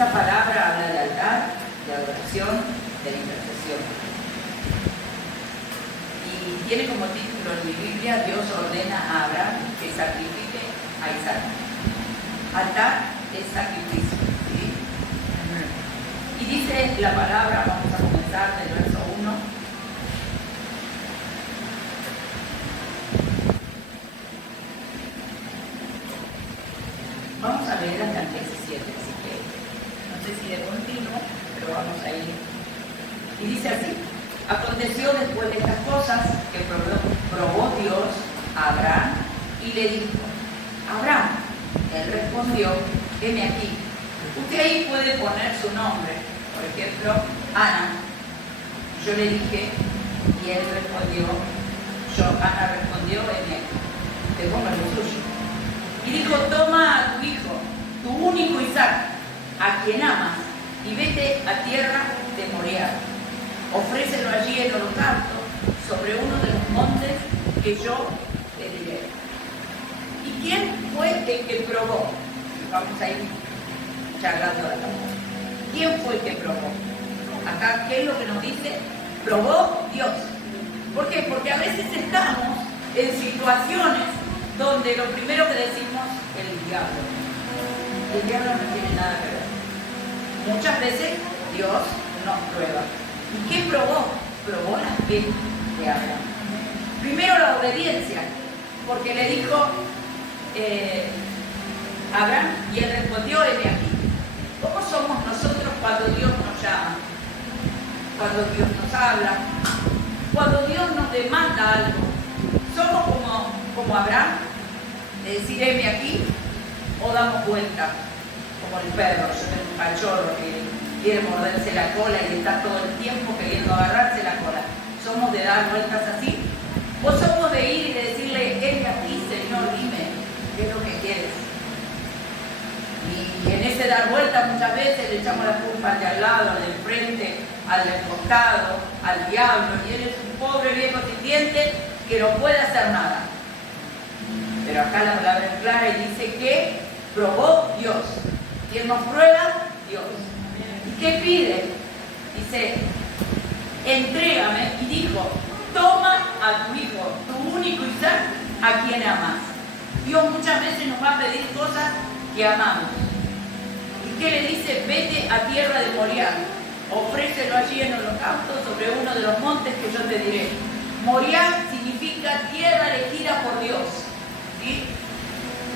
Esta palabra habla de altar, de adoración, de intercesión. Y tiene como título en mi Biblia: Dios ordena a Abraham que sacrifique a Isaac. Altar es sacrificio, ¿sí? Y dice la palabra, vamos a comenzar del verso 1. Vamos a leer hasta el 17, así que no sé si de continuo, pero vamos a ir. Y dice así: aconteció después de estas cosas que probó Dios a Abraham y le dijo: Abraham. Él respondió: heme aquí. Usted ahí puede poner su nombre, por ejemplo, Ana. Yo le dije, y él respondió, Ana respondió, heme aquí. Te pongo lo suyo. Y dijo: toma a tu hijo, tu único Isaac, a quien amas, y vete a tierra de Moriah. Ofrécelo allí en holocausto sobre uno de los montes que yo te diré. ¿Y quién fue el que probó? Vamos a ir charlando de acá. ¿Quién fue el que probó? Acá, ¿qué es lo que nos dice? Probó Dios. ¿Por qué? Porque a veces estamos en situaciones donde lo primero que decimos es el diablo. El diablo no tiene nada que ver. Muchas veces Dios nos prueba. ¿Y qué probó? Probó la fe de Abraham. Primero la obediencia, porque le dijo Abraham, y él respondió: heme aquí. ¿Cómo somos nosotros cuando Dios nos llama? Cuando Dios nos habla, cuando Dios nos demanda algo. ¿Somos como Abraham, de decir heme aquí, o damos vuelta como el perro? Yo tengo un cachorro que quiere morderse la cola y está todo el tiempo queriendo agarrarse la cola. ¿Somos de dar vueltas así? ¿O somos de ir y de decirle: heme aquí, Señor, dime qué es lo que quieres? Y en ese dar vueltas muchas veces le echamos la culpa al de al lado, al del frente, al del costado, al diablo, y él es un pobre viejo sin dientes que no puede hacer nada. Pero acá la palabra es clara y dice que probó Dios. ¿Quién nos prueba? Dios. ¿Y qué pide? Dice: entrégame. Y dijo: toma a tu hijo, tu único Isaac, a quien amas. Dios muchas veces nos va a pedir cosas que amamos. ¿Y qué le dice? Vete a tierra de Moriah. Ofrécelo allí en holocausto sobre uno de los montes que yo te diré. Moriah significa tierra elegida por Dios, ¿sí?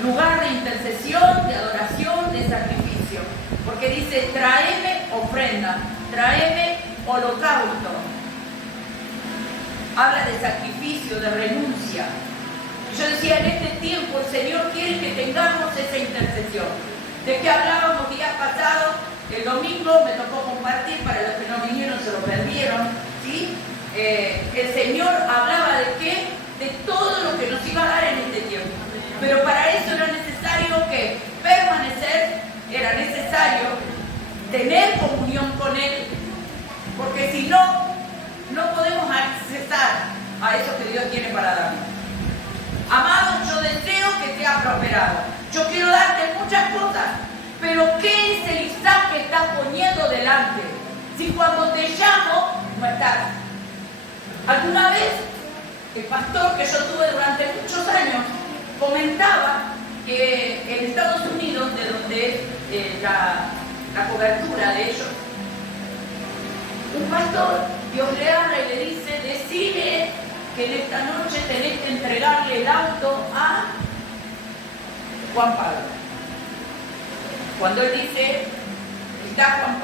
Lugar de intercesión, de adoración, de sacrificio. Porque dice: tráeme ofrenda, tráeme holocausto. Habla de sacrificio, de renuncia. Yo decía, en este tiempo el Señor quiere que tengamos esa intercesión. ¿De qué hablábamos días pasados? El domingo me tocó compartir, para los que no vinieron se lo perdieron, ¿sí? El Señor hablaba de qué, de todo lo que nos iba a dar en este tiempo. Pero para eso era necesario que permanecer, era necesario tener comunión con Él, porque si no, no podemos accesar a eso que Dios tiene para darnos. Amado, yo deseo que te ha prosperado. Yo quiero darte muchas cosas, pero ¿qué es el Isaac que estás poniendo delante? Si cuando te llamo, no estás. Alguna vez, el pastor que yo tuve durante muchos años comentaba que en Estados Unidos, de donde es la cobertura de ellos, un pastor, Dios le habla y le dice: decide que en esta noche tenés que entregarle el auto a Juan Pablo. Cuando él dice: está Juan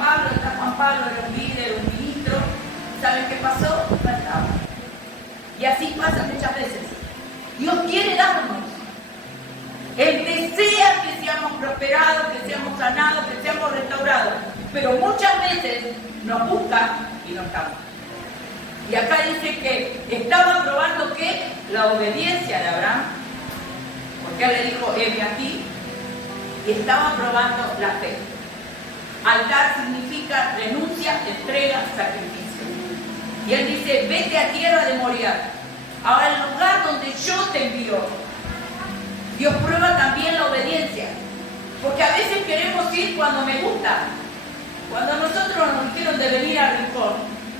Pablo, era un líder, un ministro, ¿saben qué pasó? No estaba. Y así pasa muchas veces. Dios quiere darnos. Él desea que seamos prosperados, que seamos sanados, que seamos restaurados. Pero muchas veces nos busca y no estamos. Y acá dice que estaba probando que la obediencia de Abraham, porque él le dijo: heme aquí, y estaba probando la fe. Altar significa renuncia, entrega, sacrificio. Y él dice: vete a tierra de Moriah. Ahora, el lugar donde yo te envío. Dios prueba también la obediencia. Porque a veces queremos ir cuando me gusta. Cuando nosotros nos dijeron de venir a Rincón,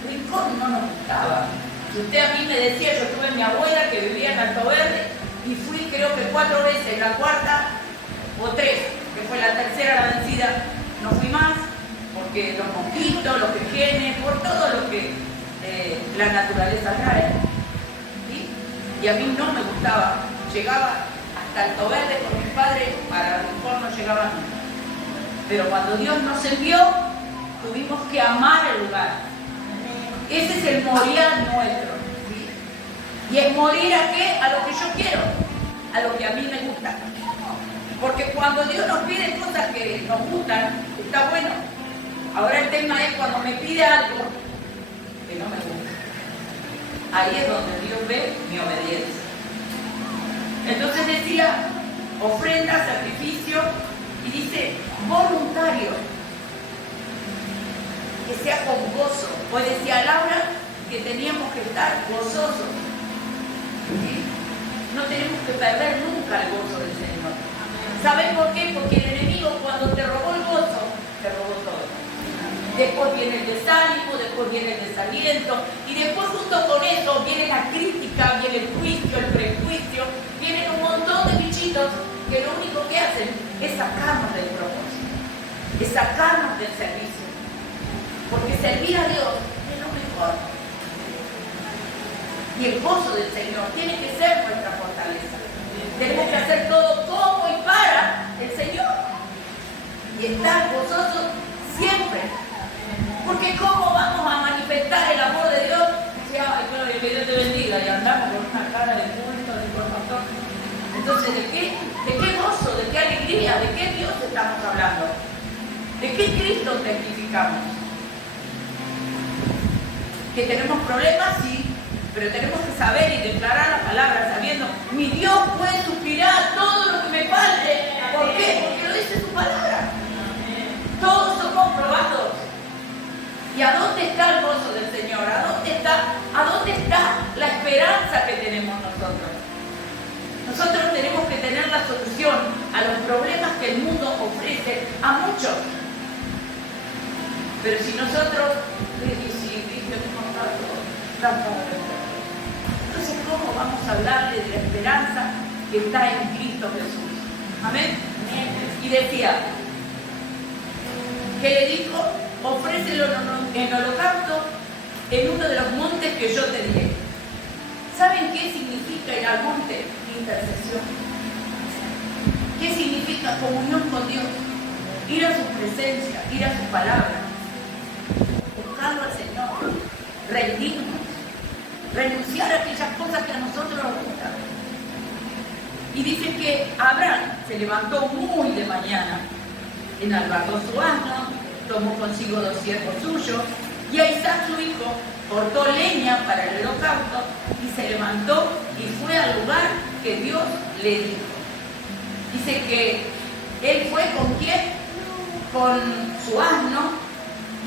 Rincón no nos gustaba. Si usted a mí me decía, yo tuve mi abuela que vivía en Alto Verde y fui creo que 4 veces, la cuarta o 3, que fue la tercera la vencida, no fui más, porque los mosquitos, los pequeños, por todo lo que la naturaleza trae. ¿Sí? Y a mí no me gustaba, llegaba hasta Alto Verde con mis padres, para Rincón no llegaba nunca. Pero cuando Dios nos envió, tuvimos que amar el lugar. Ese es el morir nuestro. ¿Sí? Y es morir a qué? A lo que yo quiero, a lo que a mí me gusta. Porque cuando Dios nos pide cosas que nos gustan, está bueno. Ahora el tema es cuando me pide algo que no me gusta. Ahí es donde Dios ve mi obediencia. Entonces decía, ofrenda, sacrificio, y dice, voluntario. Que sea con gozo. Hoy decía Laura que teníamos que estar gozosos. ¿Sí? No tenemos que perder nunca el gozo del Señor. ¿Saben por qué? Porque el enemigo cuando te robó el gozo, te robó todo. Después viene el desánimo, después viene el desaliento, y después junto con eso viene la crítica, viene el juicio, el prejuicio, vienen un montón de bichitos que lo único que hacen es sacarnos del propósito, es sacarnos del servicio. Porque servir a Dios es lo mejor. Y el gozo del Señor tiene que ser nuestra fortaleza. Tenemos que hacer todo como y para el Señor. Y estar gozosos siempre. Porque ¿cómo vamos a manifestar el amor de Dios? Dice, ay, gloria, que Dios te bendiga. Y andamos con una cara de culto, de pastor. Entonces, ¿de qué gozo, de qué alegría, de qué Dios estamos hablando? ¿De qué Cristo testificamos? Que tenemos problemas, sí, pero tenemos que saber y declarar la palabra sabiendo, mi Dios puede suspirar todo lo que me falte. ¿Por qué? Porque lo dice su palabra. Todos somos probados. ¿Y a dónde está el gozo del Señor? ¿A dónde está la esperanza que tenemos nosotros? Nosotros tenemos que tener la solución a los problemas que el mundo ofrece a muchos. Pero si nosotros entonces, ¿cómo vamos a hablarle de la esperanza que está en Cristo Jesús? Amén. Y decía, que le dijo, ofrécelo en holocausto en uno de los montes que yo te diré. ¿Saben qué significa ir al monte? Intercesión. ¿Qué significa comunión con Dios? Ir a su presencia, ir a su palabra, buscando al Señor, rendirnos, renunciar a aquellas cosas que a nosotros nos gustan. Y dice que Abraham se levantó muy de mañana, enalbardó su asno, tomó consigo 2 siervos suyos, y a Isaac su hijo cortó leña para el holocausto y se levantó y fue al lugar que Dios le dijo. Dice que él fue ¿con quién? Con su asno,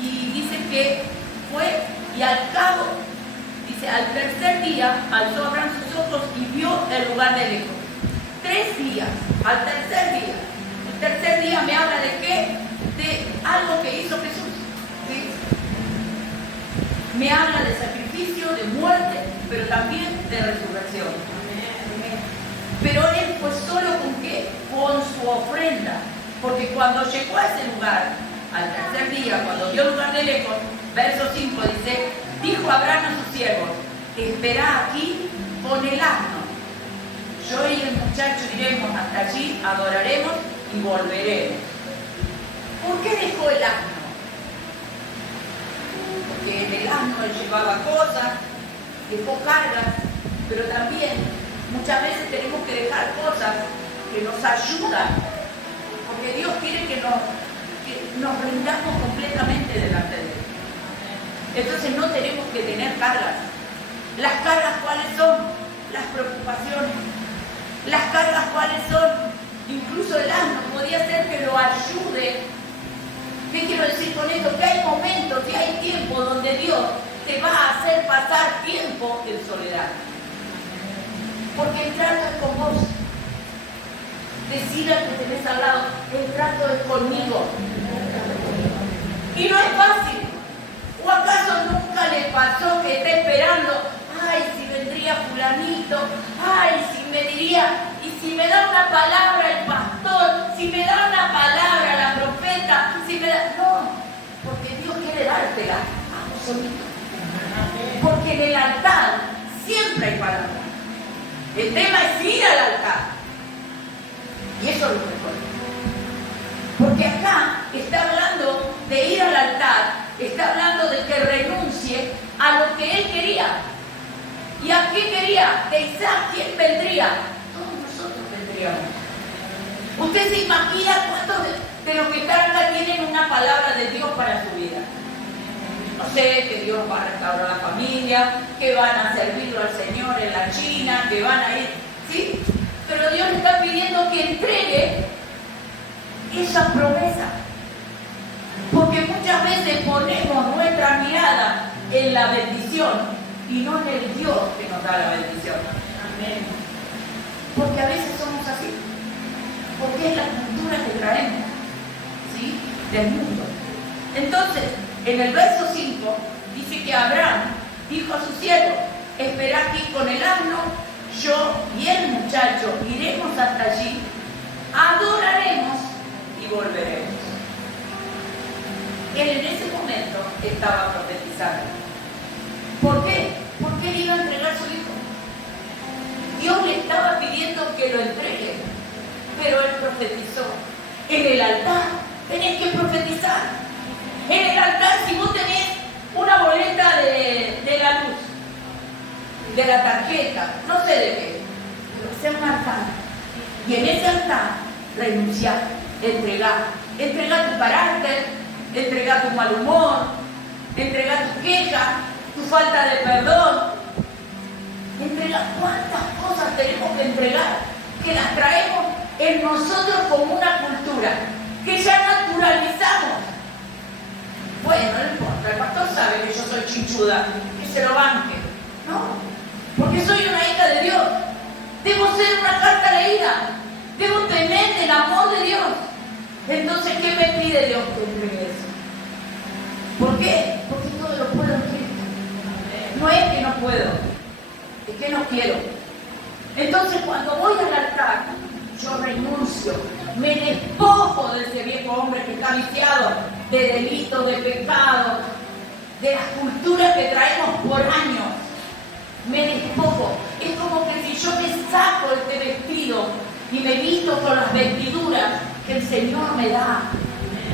y dice que fue y al cabo, dice, al tercer día alzó Abraham sus ojos y vio el lugar de lejos. 3 días, al tercer día. El tercer día me habla de qué? De algo que hizo Jesús. ¿Sí? Me habla de sacrificio, de muerte, pero también de resurrección. Pero él fue solo con qué? Con su ofrenda. Porque cuando llegó a ese lugar, al tercer día, cuando vio el lugar de lejos, verso 5 dice, dijo Abraham a sus siervos, esperá aquí con el asno. Yo y el muchacho iremos hasta allí, adoraremos y volveremos. ¿Por qué dejó el asno? Porque en el asno él llevaba cosas, dejó cargas, pero también muchas veces tenemos que dejar cosas que nos ayudan, porque Dios quiere que nos rindamos completamente delante de Él. Entonces no tenemos que tener cargas. ¿Las cargas cuáles son? Las preocupaciones. ¿Las cargas cuáles son? Incluso el asno podría ser que lo ayude. ¿Qué quiero decir con esto? Que hay momentos, que hay tiempo donde Dios te va a hacer pasar tiempo en soledad. Porque el trato es con vos. Decir al que tenés al lado, el trato es conmigo. Y no es fácil. ¿O acaso nunca le pasó que está esperando? Ay, si vendría fulanito, ay, si me diría, y si me da una palabra el pastor, si me da una palabra la profeta, si me da... No, porque Dios quiere dártela a vos solito. Porque en el altar siempre hay palabra. El tema es ir al altar. Y eso es lo mejor. Porque acá está hablando de ir al altar, está hablando de que renuncie a lo que él quería. ¿Y a qué quería? De Isaac, ¿quién vendría? Todos nosotros vendríamos. ¿Usted se imagina cuántos de los que están acá tienen una palabra de Dios para su vida? No sé, que Dios va a restaurar la familia, que van a servirlo al Señor en la China, que van a ir, ¿sí? Pero Dios le está pidiendo que entregue esa promesa. Porque muchas veces ponemos nuestra mirada en la bendición y no en el Dios que nos da la bendición. Amén. Porque a veces somos así. Porque es la cultura que traemos, ¿sí?, del mundo. Entonces, en el verso 5 dice que Abraham dijo a su siervo: espera aquí con el asno, yo y el muchacho iremos hasta allí, adoraremos y volveremos. Él en ese momento estaba profetizando. ¿Por qué? Porque él iba a entregar a su hijo. Dios le estaba pidiendo que lo entregue, pero él profetizó. En el altar tenés que profetizar. En el altar, si vos tenés una boleta de la luz, de la tarjeta, no sé de qué, pero sea un altar. Y en ese altar renunciar, entregar tu carácter, entregar tu mal humor, entregar tu queja, tu falta de perdón. Entregar cuántas cosas tenemos que entregar, que las traemos en nosotros como una cultura, que ya naturalizamos. Bueno, no importa, el pastor sabe que yo soy chinchuda, que se lo banque. No, porque soy una hija de Dios. Debo ser una carta leída, debo tener el amor de Dios. Entonces, ¿qué me pide Dios que entregue eso? ¿Por qué? Porque todo lo puedo en Cristo. No es que no puedo, es que no quiero. Entonces, cuando voy al altar, yo renuncio, me despojo de ese viejo hombre que está viciado de delitos, de pecados, de las culturas que traemos por años. Me despojo. Es como que si yo me saco este vestido y me visto con las vestiduras que el Señor me da,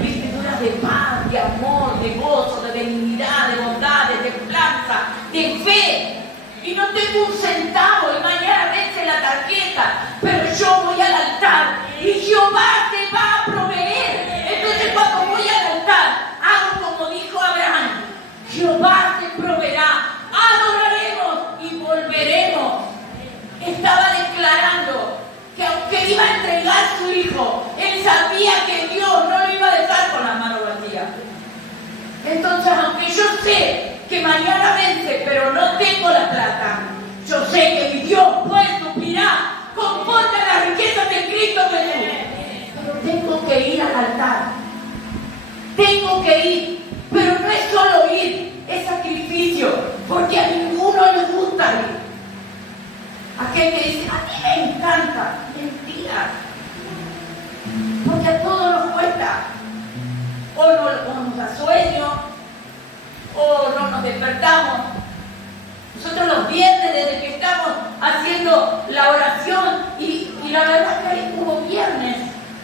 vestiduras de paz, de amor, de gozo, de benignidad, de bondad, de templanza, de fe. Y no tengo un centavo y mañana vence la tarjeta, pero yo voy al altar y Jehová te va a proveer. Entonces, cuando voy al altar, hago como dijo Abraham: Jehová te proveerá, adoraremos y volveremos. Estaba declarando que aunque iba a entregar a su hijo, él sabía que Dios no lo iba a dejar con las manos vacías. Entonces, aunque yo sé que mañana vence, pero no tengo la plata, yo sé que mi Dios puede suplirá conforme a las riquezas de Cristo Jesús. Pero tengo que ir al altar. Tengo que ir. Pero no es solo ir, es sacrificio, porque a ninguno le gusta ir. Aquel que dice: a mí me encanta. Mentira. Porque a todos nos cuesta. O nos da sueño, o no nos despertamos. Nosotros los viernes, desde que estamos haciendo la oración, y la verdad que hay hubo viernes,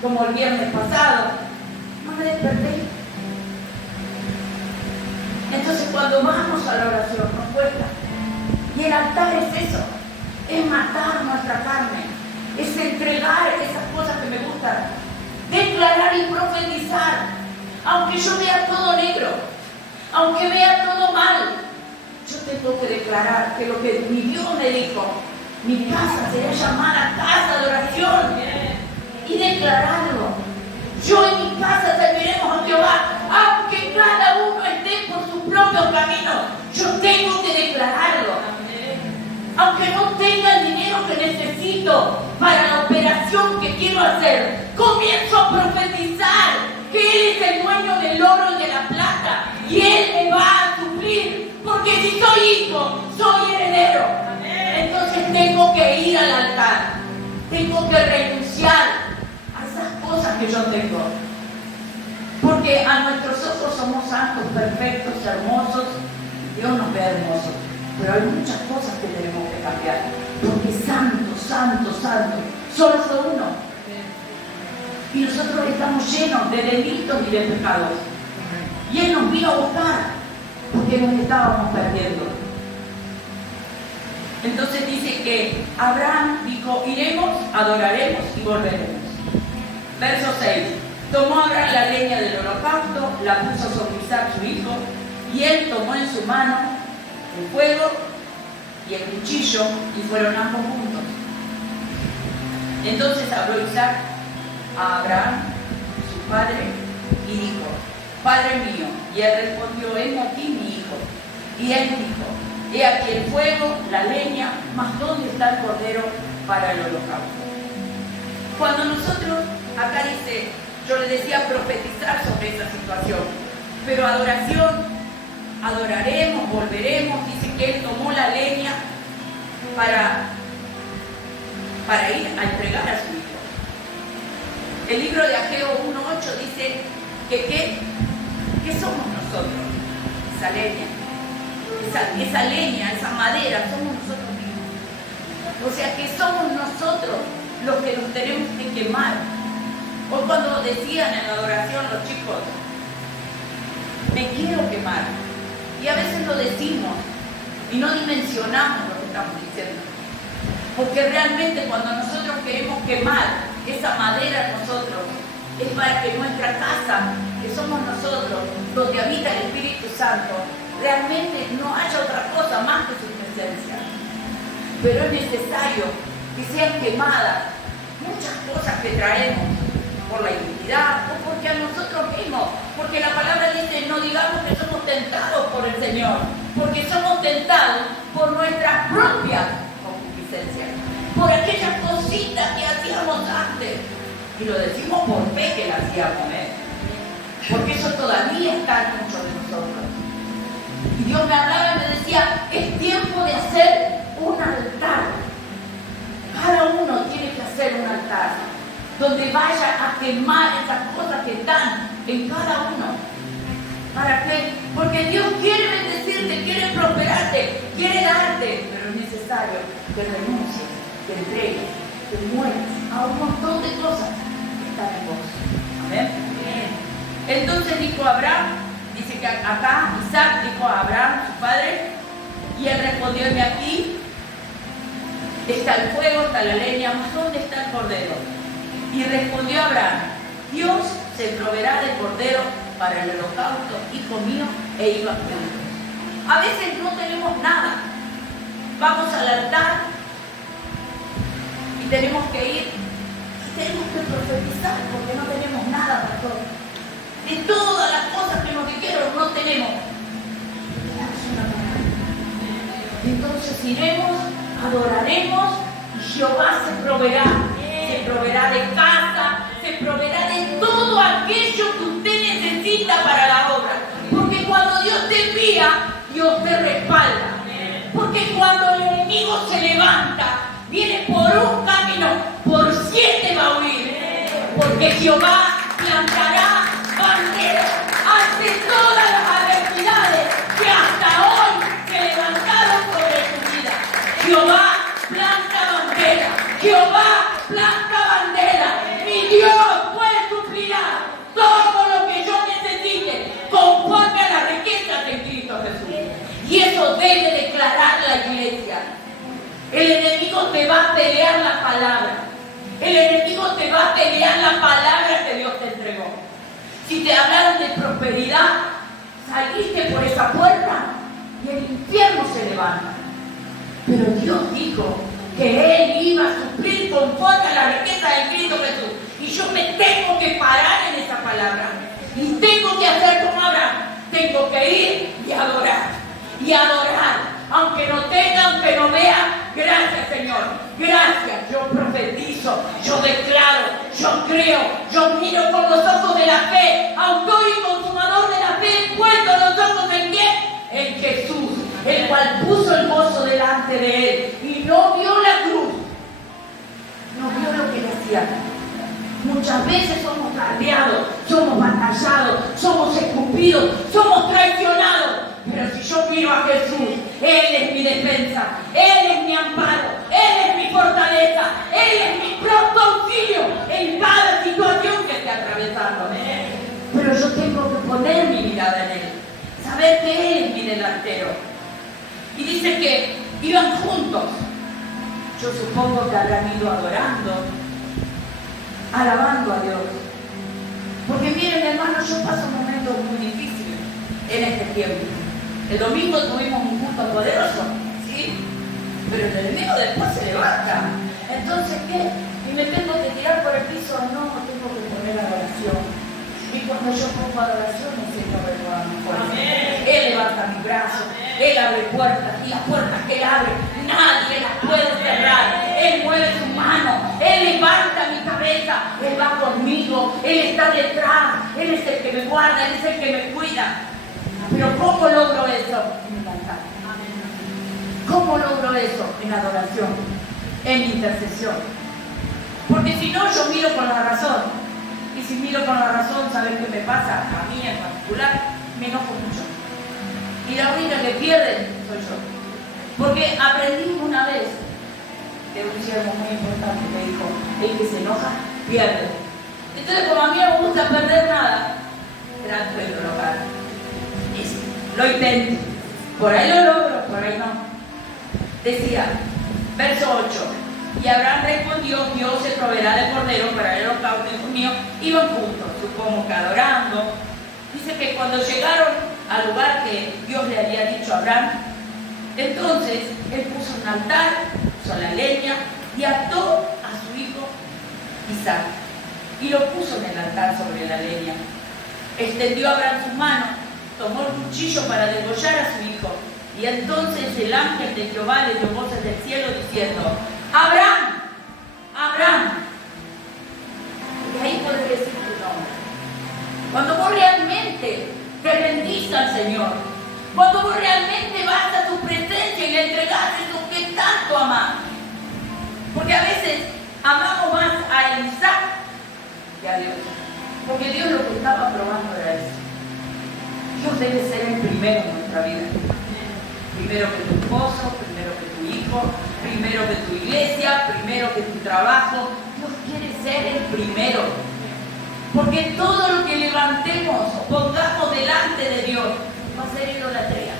como el viernes pasado, no me desperté. Entonces, cuando vamos a la oración, nos cuesta. Y el altar es eso, es matar nuestra carne, es entregar esas cosas que me gustan, declarar y profetizar. Aunque yo vea todo negro, aunque vea todo mal, yo tengo que declarar que lo que mi Dios me dijo, mi casa será llamada casa de oración, y declararlo. Yo en mi casa serviremos a Jehová, aunque cada uno esté por su propio camino, yo tengo que declararlo. Aunque no tenga el dinero que necesito para la operación que quiero hacer, comienzo a profetizar que Él es el dueño del oro y de la plata, y Él me va a suplir, porque si soy hijo, soy heredero. Entonces tengo que ir al altar, tengo que renunciar a esas cosas que yo tengo, porque a nuestros ojos somos santos, perfectos, hermosos. Dios nos ve hermosos, pero hay muchas cosas que tenemos que cambiar, porque santo, santo, santo, solo fue uno. Y nosotros estamos llenos de delitos y de pecados. Y Él nos vino a buscar, porque nos estábamos perdiendo. Entonces dice que Abraham dijo, iremos, adoraremos y volveremos. Verso 6. Tomó Abraham la leña del holocausto, la puso sobre Isaac su hijo, y él tomó en su mano el fuego y el cuchillo, y fueron ambos juntos. Entonces habló Isaac a Abraham, su padre, y dijo, Padre mío. Y él respondió, heme aquí mi hijo. Y él dijo, he aquí el fuego, la leña, mas ¿dónde está el cordero para el holocausto? Cuando nosotros, acá dice, yo le decía profetizar sobre esa situación, pero adoración, adoraremos, volveremos, dice que él tomó la leña para ir a entregar a su hijo. El libro de Ageo 1:8 dice que ¿qué somos nosotros? Esa leña, esa madera, somos nosotros mismos. O sea que somos nosotros los que nos tenemos que quemar. O cuando decían en la adoración los chicos, me quiero quemar. Y a veces lo decimos y no dimensionamos lo que estamos diciendo. Porque realmente cuando nosotros queremos quemar esa madera nosotros, es para que nuestra casa, que somos nosotros, donde habita el Espíritu Santo, realmente no haya otra cosa más que su presencia. Pero es necesario que sean quemadas muchas cosas que traemos por la iniquidad o porque a nosotros mismos, porque la palabra dice, no digamos que somos tentados por el Señor, porque somos tentados por nuestra propia concupiscencia, por aquellas cositas que hacíamos antes, y lo decimos por fe que la hacíamos, porque eso todavía está en muchos de nosotros. Y Dios me hablaba y me decía, es tiempo de hacer un altar. Cada uno tiene que hacer un altar donde vaya a quemar esas cosas que están en cada uno. ¿Para qué? Porque Dios quiere bendecirte, quiere prosperarte, quiere darte, pero es necesario que renuncies, que entregues, que mueras a un montón de cosas que están en vos. Amén. Entonces dijo Abraham, dice que acá Isaac dijo a Abraham, su padre, y él respondió, heme aquí, está el fuego, está la leña, mas ¿dónde está el cordero? Y respondió Abraham, Dios se proveerá de cordero para el holocausto, hijo mío, e iba juntos. A veces no tenemos nada. Vamos al altar y tenemos que ir y tenemos que profetizar porque no tenemos nada, pastor. De todas las cosas que nos dijeron no tenemos. Tenemos una palabra. Entonces iremos, adoraremos y Jehová se proveerá. Se proveerá de casa, se proveerá de todo aquello que usted necesita para la obra. Porque cuando Dios te envía, Dios te respalda. Porque cuando el enemigo se levanta, viene por un camino, por 7 va a huir. Porque Jehová plantará bandera ante todas las adversidades que hasta hoy se levantaron sobre tu vida. Jehová planta bandera. Jehová planta bandera. Mi Dios pues suplirá todo lo que yo necesite conforme a las riquezas de Cristo Jesús. Y eso debe declarar la iglesia. El enemigo te va a pelear la palabra. El enemigo te va a pelear la palabra que Dios te entregó. Si te hablaron de prosperidad, saliste por esa puerta y el infierno se levanta. Pero Dios dijo que Él iba a suplir conforme a la riqueza de Cristo Jesús. Y yo me tengo que parar en esa palabra. Y tengo que hacer como Abraham. Tengo que ir y adorar. Y adorar. Aunque no tenga, aunque no vea, gracias Señor. Gracias. Yo profetizo, yo declaro, yo creo, yo miro con los ojos de la fe. Autor y el cual puso el gozo delante de él y no vio la cruz, no vio lo que le hacían. Muchas veces somos caldeados, somos batallados, somos escupidos, somos traicionados. Pero si yo miro a Jesús, Él es mi defensa, Él es mi amparo, Él es mi fortaleza, Él es mi pronto auxilio en cada situación que esté atravesando. Pero yo tengo que poner mi mirada en Él, saber que Él es mi delantero. Y dice que iban juntos. Yo supongo que habrán ido adorando, alabando a Dios. Porque miren, hermanos, yo paso momentos muy difíciles en este tiempo. El domingo tuvimos un culto poderoso, ¿sí? Pero el enemigo después se levanta. Entonces, ¿qué? Y me tengo que tirar por el piso. No, tengo que poner adoración. Y cuando yo pongo adoración, el Señor me da mi fuerza. Él levanta mi brazo, Él abre puertas, y las puertas que Él abre, nadie las puede cerrar. Él mueve su mano, Él levanta mi cabeza, Él va conmigo, Él está detrás, Él es el que me guarda, Él es el que me cuida. Pero ¿cómo logro eso? En cantar. ¿Cómo logro eso? En adoración, en intercesión. Porque si no, yo miro con la razón. Y si miro con la razón, ¿saben qué me pasa? A mí en particular, me enojo mucho. Y la única que pierde soy yo. Porque aprendí una vez de un siervo muy importante que dijo: el que se enoja, pierde. Entonces, como a mí no me gusta perder nada, trato de lograr. Lo intento. Por ahí lo logro, por ahí no. Decía, verso 8. Y Abraham respondió: Dios se proveerá de cordero para el holocausto, hijo mío. Iban juntos, supongo que adorando. Dice que cuando llegaron al lugar que Dios le había dicho a Abraham, entonces él puso un altar, puso la leña y ató a su hijo Isaac y lo puso en el altar sobre la leña. Extendió a Abraham su mano, tomó el cuchillo para degollar a su hijo, y entonces el ángel de Jehová le dio voces del cielo diciendo: Abraham, Abraham. Y ahí puedes decir tu nombre. Cuando vos realmente te rendís al Señor, cuando vos realmente vas a su presencia y le entregás eso que tanto amás. Porque a veces amamos más a Isaac que a Dios. Porque Dios lo que estaba probando era eso. Dios debe ser el primero en nuestra vida. Primero que tu esposo, primero que tu hijo, primero que tu iglesia, primero que tu trabajo. Dios quiere ser el primero. Porque todo lo que levantemos o pongamos delante de Dios va a ser idolatría.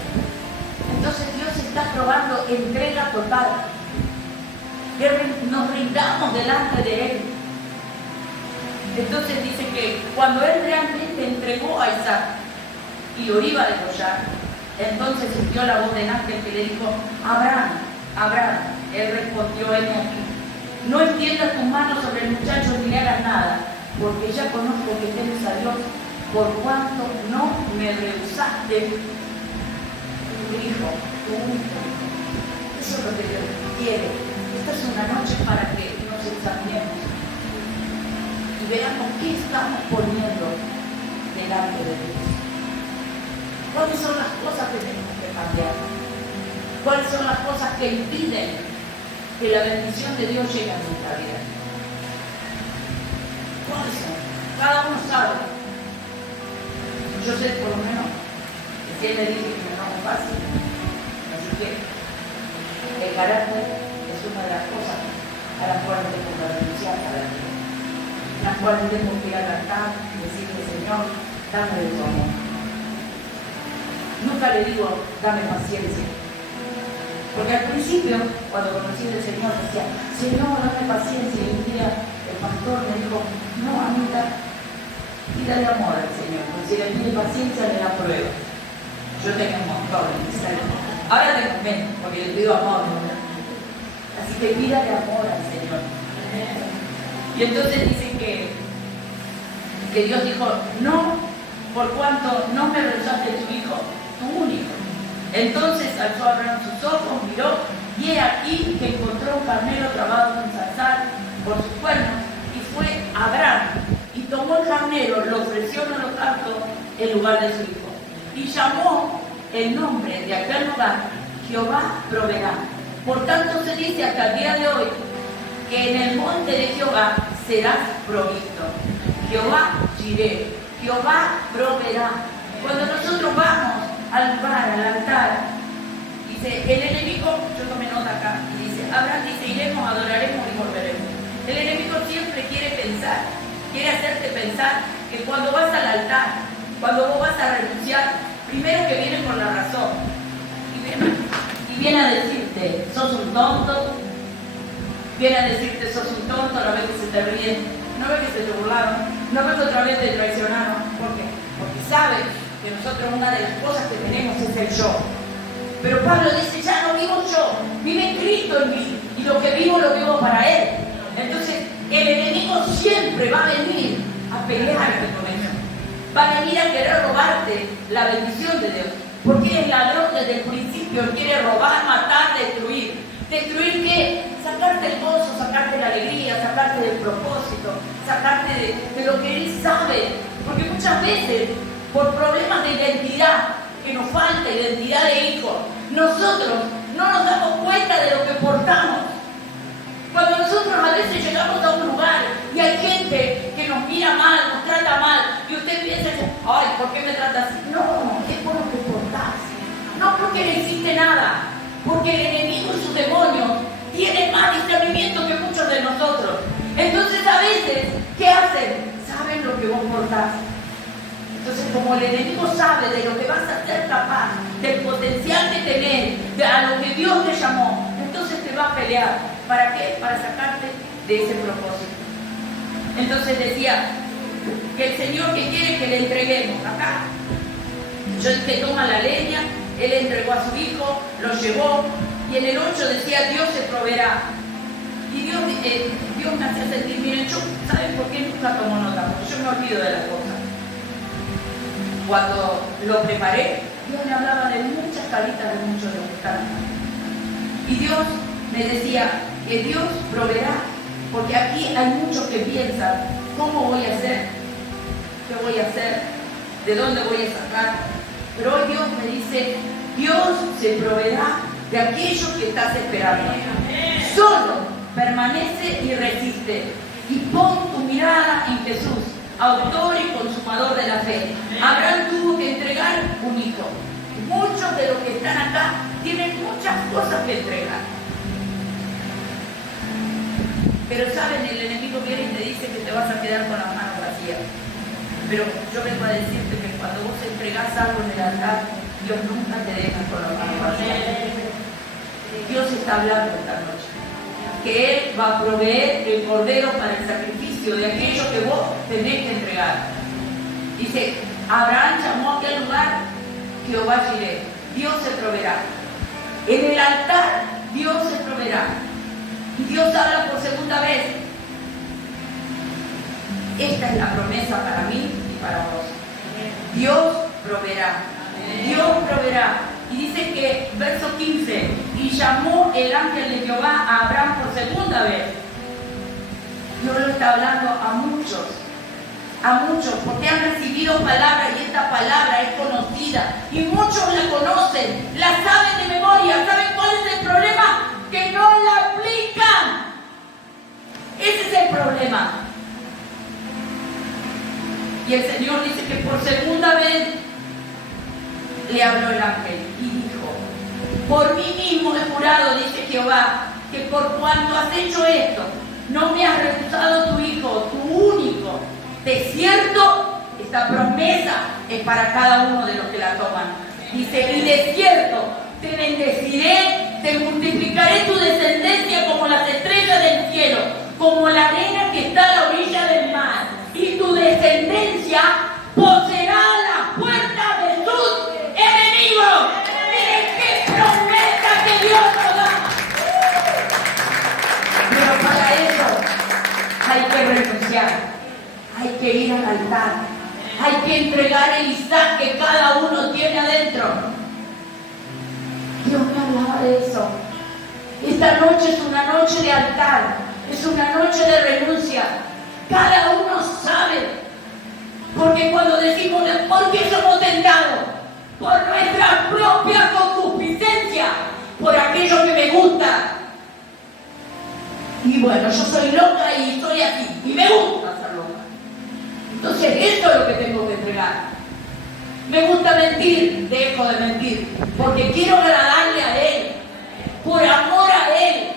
Entonces Dios está probando entrega total. Que nos rindamos delante de Él. Entonces dice que cuando Él realmente entregó a Isaac y lo iba a degollar, entonces sintió la voz del ángel que le dijo: Abraham, Abraham. Él respondió: heme aquí. No extiendas tus manos sobre el muchacho ni le hagas nada, porque ya conozco que temes a Dios, por cuanto no me rehusaste tu hijo, tu único hijo. Eso es lo que Dios quiere. Esta es una noche para que nos examinemos y veamos qué estamos poniendo delante de Dios. ¿Cuáles son las cosas que tenemos que cambiar? ¿Cuáles son las cosas que impiden que la bendición de Dios llegue a nuestra vida? ¿Cuáles son? Cada uno sabe. Yo sé por lo menos que si él le dice que no es fácil. Así que el carácter es una de las cosas a las cuales tengo que renunciar cada día. Las cuales tengo que ir al altar y decirle: Señor, dame de tu amor. Nunca le digo: dame paciencia. Porque al principio, cuando conocí al Señor, decía: Señor, dame paciencia. Y un día el pastor me dijo: no, Anita, pídale amor al Señor. Porque si le pide paciencia, le da prueba. Yo tengo un montón. Ahora tengo menos, porque le pido amor, ¿no? Así que pídale amor al Señor. Y entonces dicen que Dios dijo: no, por cuanto no me rechazaste tu hijo, tu único. Entonces alzó Abraham sus ojos, miró, y he aquí que encontró un carnero trabado en un zarzal por sus cuernos, y fue Abraham, y tomó el carnero, lo ofreció en holocausto en lugar de su hijo, y llamó el nombre de aquel lugar: Jehová proveerá. Por tanto se dice hasta el día de hoy que en el monte de Jehová serás provisto. Jehová Jireh, Jehová proveerá. Cuando nosotros vamos al lugar, al altar, dice, el enemigo, yo tomé nota acá, y dice, Abraham dice, iremos, adoraremos y volveremos. El enemigo siempre quiere pensar, quiere hacerte pensar que cuando vas al altar, cuando vos vas a renunciar, primero que viene por la razón, y viene a decirte, sos un tonto, viene a decirte, sos un tonto, no ves que se te ríen, no ves que se te burlaron, no ves que otra vez te traicionaron. ¿Por qué? Porque saben que nosotros una de las cosas que tenemos es el yo. Pero Pablo dice, ya no vivo yo, vive Cristo en mí, y lo que vivo lo vivo para Él. Entonces, el enemigo siempre va a venir a pelearte con eso. Va a venir a querer robarte la bendición de Dios. Porque es ladrón desde el principio, Él quiere robar, matar, destruir. ¿Destruir qué? Sacarte el gozo, sacarte la alegría, sacarte del propósito, sacarte de lo que Él sabe. Porque muchas veces, por problemas de identidad, que nos falta identidad de hijo, nosotros no nos damos cuenta de lo que portamos. Cuando nosotros a veces llegamos a un lugar y hay gente que nos mira mal, nos trata mal, y usted piensa, ay, ¿por qué me trata así? No, es por lo que portás. No porque no hiciste nada, porque el enemigo y sus demonios tienen más discernimiento que muchos de nosotros. Entonces a veces, ¿qué hacen? Saben lo que vos portás. Entonces, como el enemigo sabe de lo que vas a ser capaz, del potencial que tenés, de a lo que Dios te llamó, entonces te va a pelear. ¿Para qué? Para sacarte de ese propósito. Entonces decía que el Señor que quiere que le entreguemos acá. Yo dije, toma la leña, Él entregó a su hijo, lo llevó, y en el 8 decía, Dios se proveerá. Y Dios me hacía sentir, miren, yo, ¿saben por qué nunca tomo nota? Porque yo me olvido de las cosas. Cuando lo preparé, Dios me hablaba de muchas caritas de muchos de los que están acá. Y Dios me decía que Dios proveerá, porque aquí hay muchos que piensan, ¿cómo voy a hacer? ¿Qué voy a hacer? ¿De dónde voy a sacar? Pero hoy Dios me dice, Dios se proveerá de aquello que estás esperando. Solo permanece y resiste, y pon tu mirada en Jesús, autor y consumador de la fe. Abraham tuvo que entregar un hijo. Muchos de los que están acá tienen muchas cosas que entregar. Pero saben, el enemigo viene y te dice que te vas a quedar con las manos vacías. Pero yo vengo a decirte que cuando vos entregás algo en el altar, Dios nunca te deja con las manos vacías. Dios está hablando esta noche que Él va a proveer el cordero para el sacrificio de aquello que vos tenés que entregar. Dice, Abraham llamó a aquel lugar Jehová Jireh, Dios se proveerá. En el altar Dios se proveerá. Y Dios habla por segunda vez. Esta es la promesa para mí y para vos. Dios proveerá. Dios proveerá. Y dice que, verso 15, y llamó el ángel de Jehová a Abraham por segunda vez. Dios lo está hablando a muchos, porque han recibido palabra y esta palabra es conocida. Y muchos la conocen, la saben de memoria. ¿Saben cuál es el problema? Que no la aplican. Ese es el problema. Y el Señor dice que por segunda vez le habló el ángel y dijo, por mí mismo he jurado, dice Jehová, que por cuanto has hecho esto, no me has rehusado tu hijo, tu único. De cierto, esta promesa es para cada uno de los que la toman. Dice, y de cierto, te bendeciré, te multiplicaré tu descendencia como las estrellas del cielo, como la arena que está a la orilla del mar, y tu descendencia poseerá la puerta de sus enemigos. Miren qué promesa que Dios nos da. Pero para eso hay que renunciar, hay que ir al altar, hay que entregar el Isaac que cada uno tiene adentro. Dios me hablaba de eso. Esta noche es una noche de altar, es una noche de renuncia. Cada uno sabe, porque cuando decimos, ¿por qué somos tentados? Por nuestra propia concupiscencia. por aquello que me gusta. Y bueno, yo soy loca y estoy aquí, y me gusta ser loca. Entonces, esto es lo que tengo que entregar. Me gusta mentir, dejo de mentir, porque quiero agradarle a Él, por amor a Él.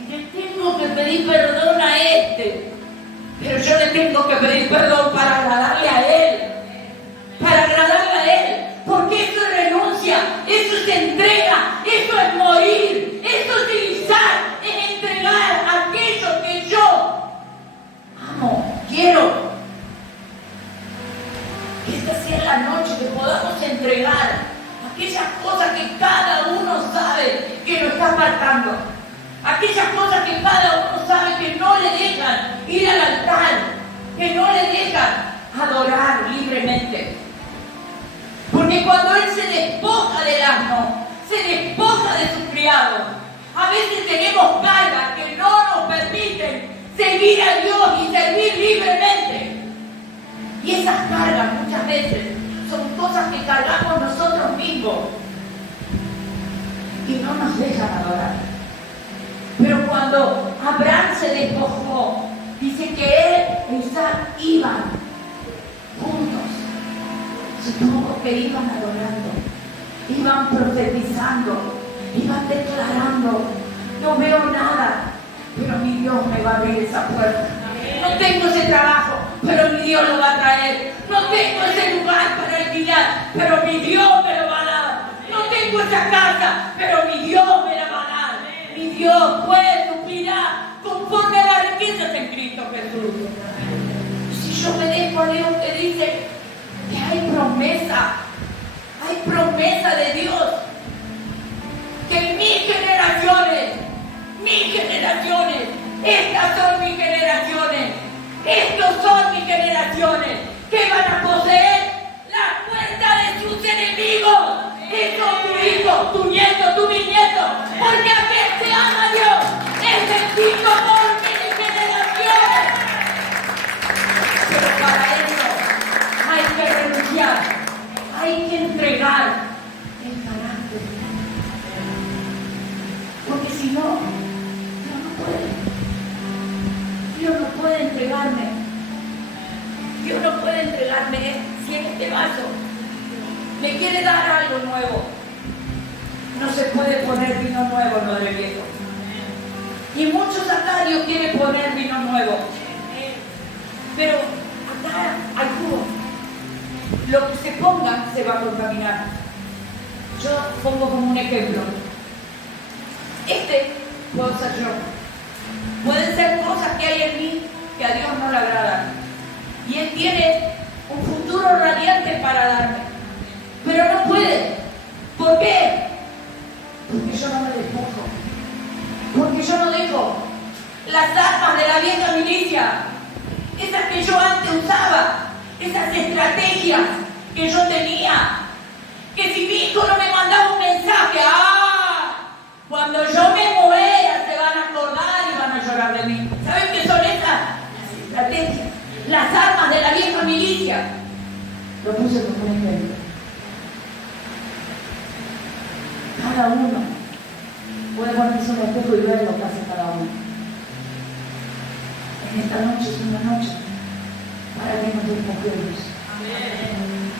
Y le tengo que pedir perdón a este, pero yo le tengo que pedir perdón para agradarle a Él, para agradarle a Él, porque eso es renuncia, eso es entrega, eso es morir, eso es utilizar, es entregar aquello que yo amo, quiero. Que esta sea la noche que podamos entregar aquellas cosas que cada uno sabe que lo está apartando, aquellas cosas que cada uno sabe que no le dejan ir al altar, que no le dejan adorar libremente. Porque cuando Él se despoja del asno, se despoja de sus criados, a veces tenemos cargas que no nos permiten seguir a Dios y servir libremente. Y esas cargas muchas veces son cosas que cargamos nosotros mismos y no nos dejan adorar. Pero cuando Abraham se despojó, dice que él y Isaac iban juntos. Supongo que iban adorando, iban profetizando, iban declarando: no veo nada, pero mi Dios me va a abrir esa puerta. No tengo ese trabajo, pero mi Dios lo va a traer. No tengo ese lugar para alquilar, pero mi Dios me lo va a dar. No tengo esa casa, pero mi Dios me la va a dar. Mi Dios puede suplirá conforme a las riquezas en Cristo Jesús. Si yo obedezco a Dios que dice que hay promesa de Dios, que mis generaciones, estas son mis generaciones, estos son mis generaciones, que van a poseer la puerta de sus enemigos. Eso tu hijo, tu nieto, tu bisnieto, porque aquel que ama a Dios es bendito por mis generaciones. Pero para eso hay que renunciar, hay que entregar el carácter, porque si no, Dios no puede entregarme. Dios no puede entregarme si en este vaso me quiere dar algo nuevo. No se puede poner vino nuevo en lo del viejo. Y muchos acá Dios quiere poner vino nuevo. Pero acá hay jugo. Lo que se ponga se va a contaminar. Yo pongo como un ejemplo. Este puedo ser yo. Pueden ser cosas que hay en mí que a Dios no le agradan. Y Él tiene un futuro radiante para darme. Pero no puede. ¿Por qué? Porque yo no me despojo. Porque yo no dejo las armas de la vieja milicia. Esas que yo antes usaba. Esas estrategias que yo tenía. Que si mi hijo no me mandaba un mensaje, cuando yo me muera se van a acordar y van a llorar de mí. ¿Saben qué son esas? Las estrategias, las armas de la vieja milicia. Lo puse como un ejemplo. Cada uno puede ponerse un espejo y ver lo que hace cada uno. En esta noche es una noche para que nos despojemos,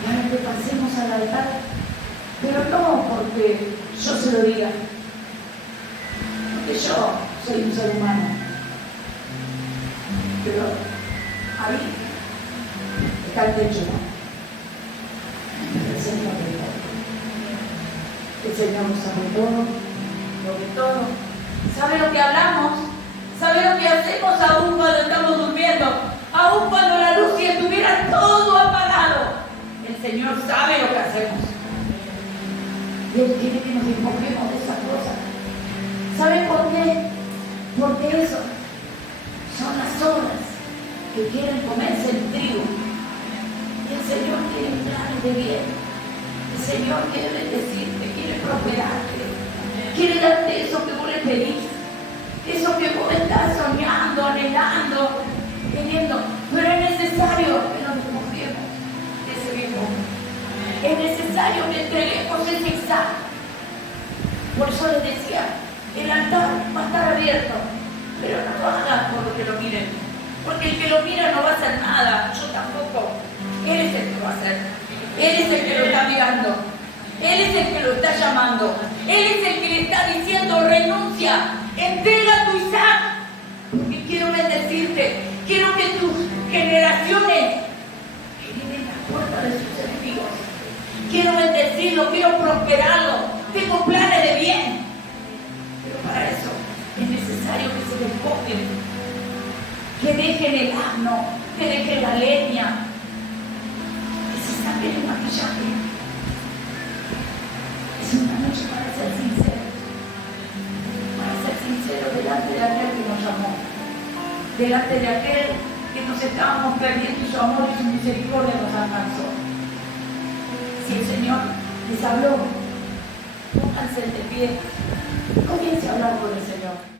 para que pasemos al altar, pero no porque yo se lo diga, porque yo soy un ser humano, pero ahí está el techo, ¿no? El Señor de todo. El Señor nos sabe todo, lo ve todo. ¿Sabe lo que hablamos? ¿Sabe lo que hacemos aún cuando estamos durmiendo? Aún cuando la luz y estuviera todo apagado. El Señor sabe lo que hacemos. Y Él quiere que nos despojemos de esas cosas. ¿Saben por qué? Porque eso son las obras que quieren comerse el trigo. Y el Señor quiere planes de bien. El Señor quiere bendecirte, quiere prosperarte. Quiere darte eso que vos le pedís. Eso que vos estás soñando, anhelando, queriendo. Pero es necesario que nos despojemos de ese viejo. Es necesario que entreguemos ese examen. Por eso les decía va a estar abierto. Pero no lo hagas por lo que lo miren. Porque el que lo mira no va a hacer nada. Yo tampoco. Él es el que va a hacer. Él es el que lo está mirando. Él es el que lo está llamando. Él es el que le está diciendo: renuncia, entrega tu Isaac. Porque quiero bendecirte. Quiero que tus generaciones hereden las puertas de sus enemigos. Quiero bendecirlo, quiero prosperarlo. Tengo planes de bien. Pero para eso es necesario que se despojen, que dejen el asno, que dejen la leña, que se saquen el maquillaje. Es una noche para ser sinceros delante de aquel que nos llamó, delante de aquel que nos estábamos perdiendo y su amor y su misericordia nos alcanzó. Si el Señor les habló, pónganse de pie, comience a hablar con el Señor.